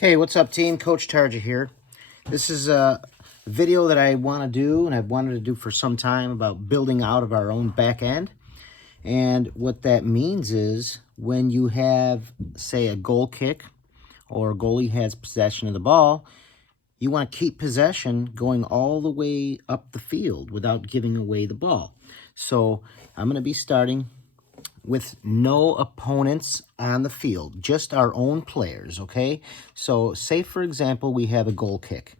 Hey, what's up, team? Coach Tarja here. This is a video that I want to do, and I've wanted to do for some time, about building out of our own back end. And what that means is when you have, say, a goal kick or a goalie has possession of the ball, you want to keep possession going all the way up the field without giving away the ball. So I'm going to be starting with no opponents on the field, just our own players, okay? So say, for example, we have a goal kick.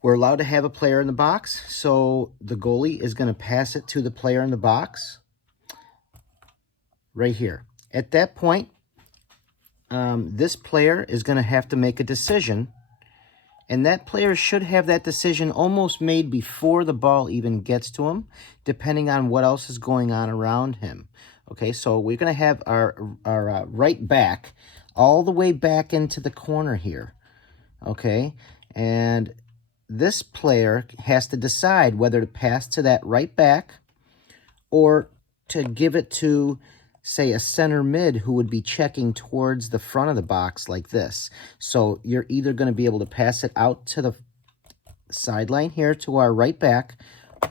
We're allowed to have a player in the box, so the goalie is going to pass it to the player in the box right here. At that point, this player is going to have to make a decision, and that player should have that decision almost made before the ball even gets to him, depending on what else is going on around him. Okay, so we're going to have our right back all the way back into the corner here. Okay, and this player has to decide whether to pass to that right back or to give it to, say, a center mid who would be checking towards the front of the box like this. So you're either going to be able to pass it out to the sideline here to our right back,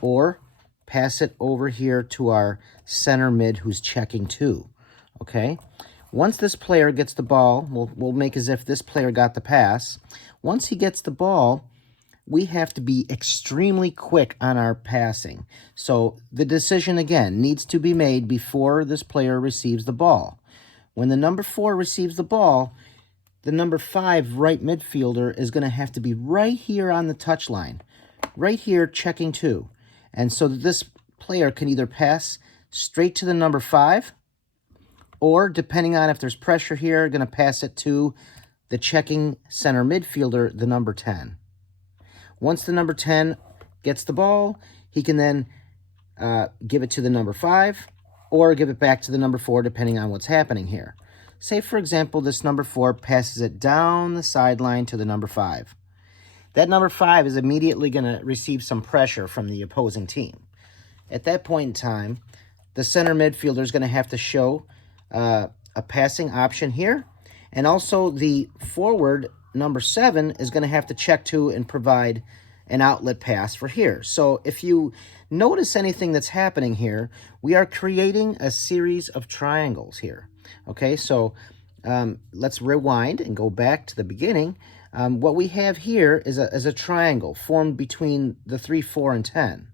or pass it over here to our center mid who's checking too. Okay? Once this player gets the ball, we'll make as if this player got the pass. Once he gets the ball, we have to be extremely quick on our passing. So the decision, again, needs to be made before this player receives the ball. When the number 4 receives the ball, the number 5 right midfielder is going to have to be right here on the touchline, right here checking too. And so that this player can either pass straight to the number 5, or, depending on if there's pressure here, going to pass it to the checking center midfielder, the number 10. Once the number 10 gets the ball, he can then give it to the number 5 or give it back to the number 4, depending on what's happening here. Say, for example, this number 4 passes it down the sideline to the number 5. That number 5 is immediately going to receive some pressure from the opposing team. At that point in time, the center midfielder is going to have to show a passing option here, and also the forward number 7 is going to have to check to and provide an outlet pass for here. So if you notice anything that's happening here, we are creating a series of triangles here. Okay, so let's rewind and go back to the beginning. What we have here is a triangle formed between the 3, 4, and 10.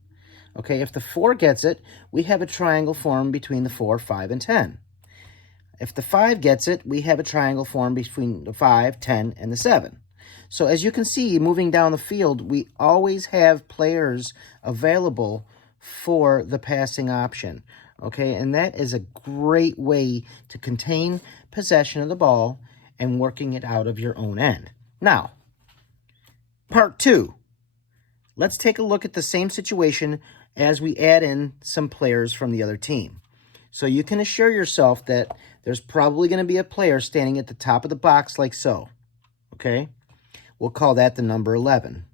Okay, if the 4 gets it, we have a triangle formed between the 4, 5, and 10. If the 5 gets it, we have a triangle formed between the 5, 10, and the 7. So as you can see, moving down the field, we always have players available for the passing option. Okay, and that is a great way to contain possession of the ball and working it out of your own end. Now, part 2. Let's take a look at the same situation as we add in some players from the other team. So you can assure yourself that there's probably going to be a player standing at the top of the box like so. Okay? We'll call that the number 11.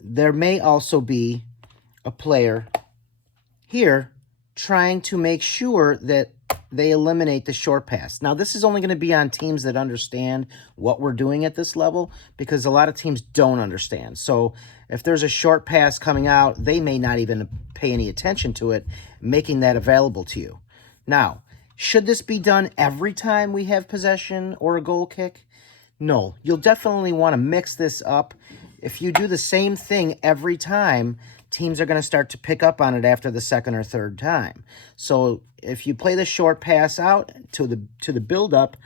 There may also be a player here trying to make sure that they eliminate the short pass. Now, this is only going to be on teams that understand what we're doing at this level, because a lot of teams don't understand. So if there's a short pass coming out, they may not even pay any attention to it, making that available to you. Now, should this be done every time we have possession or a goal kick? No, you'll definitely want to mix this up. If you do the same thing every time, teams are going to start to pick up on it after the second or third time. So if you play the short pass out to the build-up,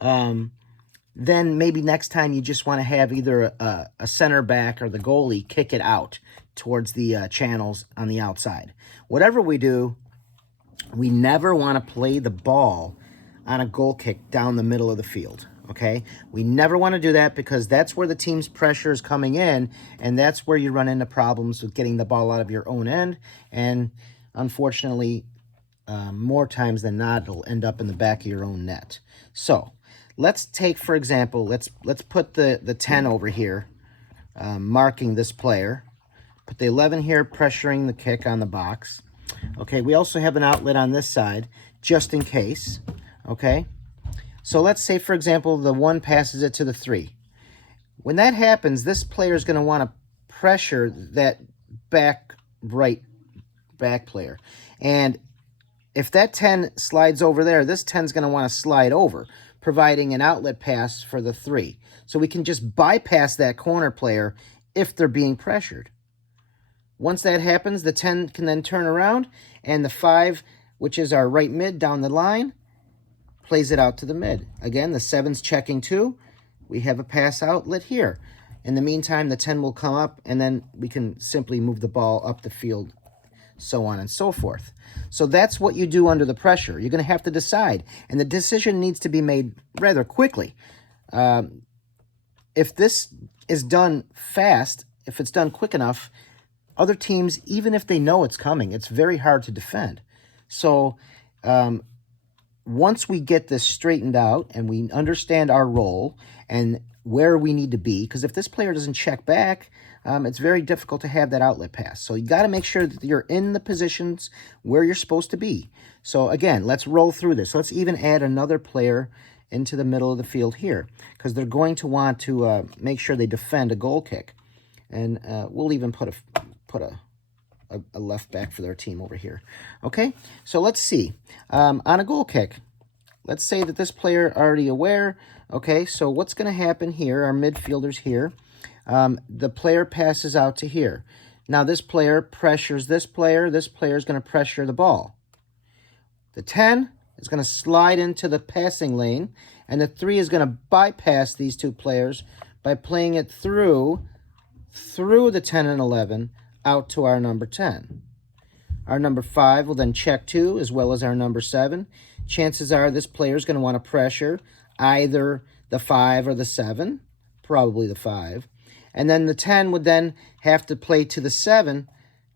then maybe next time you just want to have either a center back or the goalie kick it out towards the channels on the outside. Whatever we do, we never want to play the ball on a goal kick down the middle of the field. Okay, we never want to do that, because that's where the team's pressure is coming in, and that's where you run into problems with getting the ball out of your own end. And unfortunately, more times than not, it'll end up in the back of your own net. So let's take, for example, let's put the 10 over here, marking this player. Put the 11 here, pressuring the kick on the box. Okay, we also have an outlet on this side, just in case. Okay. So let's say, for example, the 1 passes it to the 3. When that happens, this player is going to want to pressure that right back player. And if that 10 slides over there, this 10 is going to want to slide over, providing an outlet pass for the 3. So we can just bypass that corner player if they're being pressured. Once that happens, the 10 can then turn around, and the 5, which is our right mid down the line, plays it out to the mid. Again, the 7's checking 2. We have a pass outlet here. In the meantime, the 10 will come up, and then we can simply move the ball up the field, so on and so forth. So that's what you do under the pressure. You're going to have to decide, and the decision needs to be made rather quickly. If this is done fast, if it's done quick enough, other teams, even if they know it's coming, it's very hard to defend. So once we get this straightened out and we understand our role and where we need to be, because if this player doesn't check back, it's very difficult to have that outlet pass. So you got to make sure that you're in the positions where you're supposed to be. So again, let's roll through this. Let's even add another player into the middle of the field here, because they're going to want to make sure they defend a goal kick. And we'll even put a left back for their team over here. Okay, so let's see. On a goal kick, let's say that this player already aware. Okay, so what's going to happen here, our midfielders here, the player passes out to here. Now this player pressures this player is going to pressure the ball. The 10 is going to slide into the passing lane, and the 3 is going to bypass these 2 players by playing it through the 10 and 11 out to our number 10. Our number 5 will then check 2 as well as our number 7. Chances are this player is going to want to pressure either the 5 or the 7, probably the 5. And then the 10 would then have to play to the 7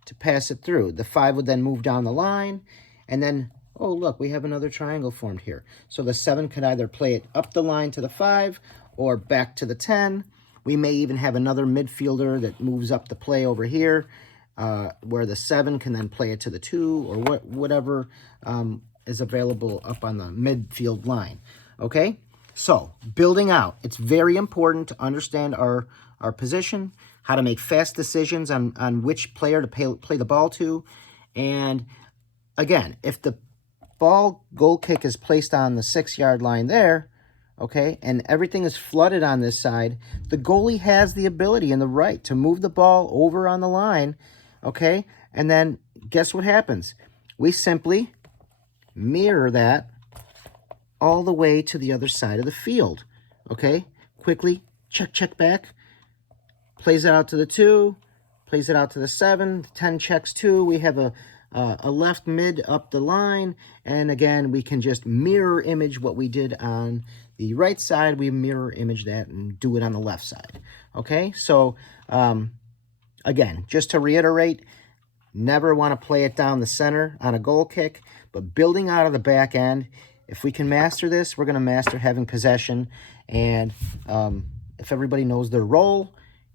to pass it through. The 5 would then move down the line, and then, oh, look, we have another triangle formed here. So the 7 could either play it up the line to the 5 or back to the 10. We may even have another midfielder that moves up the play over here, where the 7 can then play it to the 2 or whatever is available up on the midfield line. Okay? So, building out. It's very important to understand our position, how to make fast decisions on which player to play the ball to. And, again, if the goal kick is placed on the 6-yard line there, okay, and everything is flooded on this side, the goalie has the ability and the right to move the ball over on the line, okay, and then guess what happens? We simply mirror that all the way to the other side of the field, okay? Quickly, check back, plays it out to the 2, plays it out to the 7, the 10 checks 2, we have a left mid up the line, and again, we can just mirror image what we did on the right side. We mirror image that and do it on the left side. Okay, so again, just to reiterate, never want to play it down the center on a goal kick, but building out of the back end. If we can master this, we're going to master having possession. And if everybody knows their role,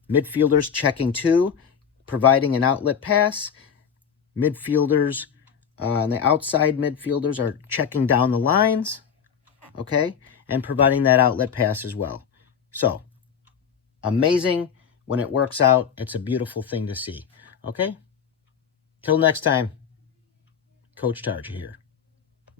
midfielders checking 2, providing an outlet pass. Midfielders, and the outside midfielders are checking down the lines, okay, and providing that outlet pass as well. So, amazing when it works out. It's a beautiful thing to see, okay? Till next time, Coach Tarja here.